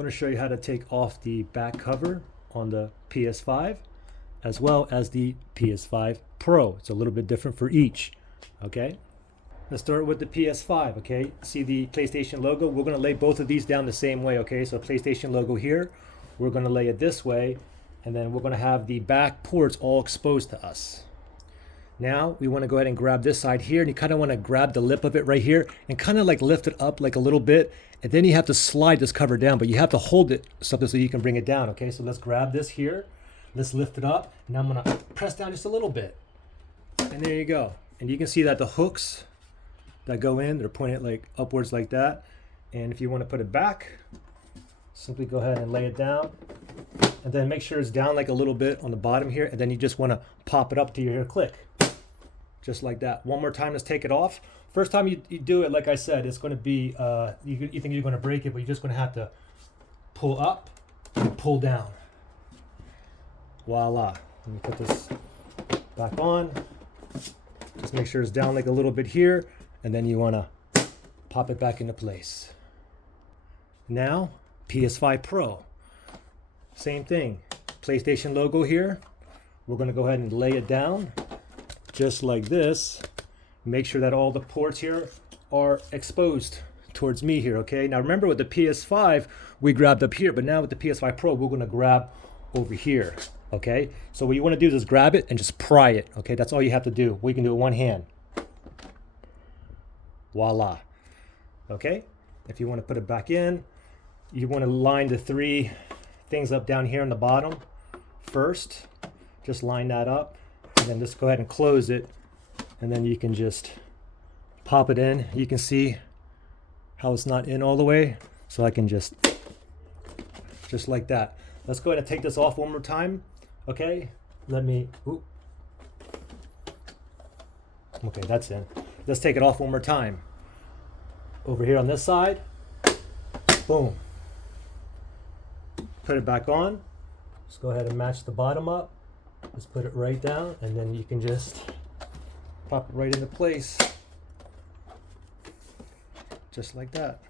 going to show you how to take off the back cover on the PS5 as well as the PS5 Pro. It's a little bit different for each. Okay, let's start with the PS5. Okay, see the PlayStation logo? We're going to lay both of these down the same way. Okay, so PlayStation logo here, we're going to lay it this way, and then we're going to have the back ports all exposed to us. Now we want to go ahead and grab this side here, and you kind of want to grab the lip of it right here and kind of like lift it up like a little bit, and then you have to slide this cover down, but you have to hold it something so you can bring it down. Okay, so let's grab this here, let's lift it up, and I'm going to press down just a little bit, and there you go. And you can see that the hooks that go in, they're pointed like upwards like that. And if you want to put it back, simply go ahead and lay it down, and then make sure it's down like a little bit on the bottom here, and then you just want to pop it up to your click. Just like that. One more time, let's take it off. First time you do it, like I said, it's going to be, you think you're going to break it, but you're just going to have to pull up and pull down. Voila. Let me put this back on. Just make sure it's down like a little bit here, and then you want to pop it back into place. Now, PS5 Pro. Same thing. PlayStation logo here. We're going to go ahead and lay it down just like this. Make sure that all the ports here are exposed towards me here, okay? Now remember, with the PS5 we grabbed up here, but now with the PS5 Pro we're going to grab over here, okay? So what you want to do is grab it and just pry it, okay? That's all you have to do. We can do it with one hand. Voila. Okay, if you want to put it back in, you want to line the three things up down here on the bottom first. Just line that up, and then just go ahead and close it, and then you can just pop it in. You can see how it's not in all the way, so I can just like that. Let's go ahead and take this off one more time. Okay, let me, okay, that's in. Let's take it off one more time. Over here on this side, boom. Put it back on. Just go ahead and match the bottom up. Just put it right down, and then you can just pop it right into place. Just like that.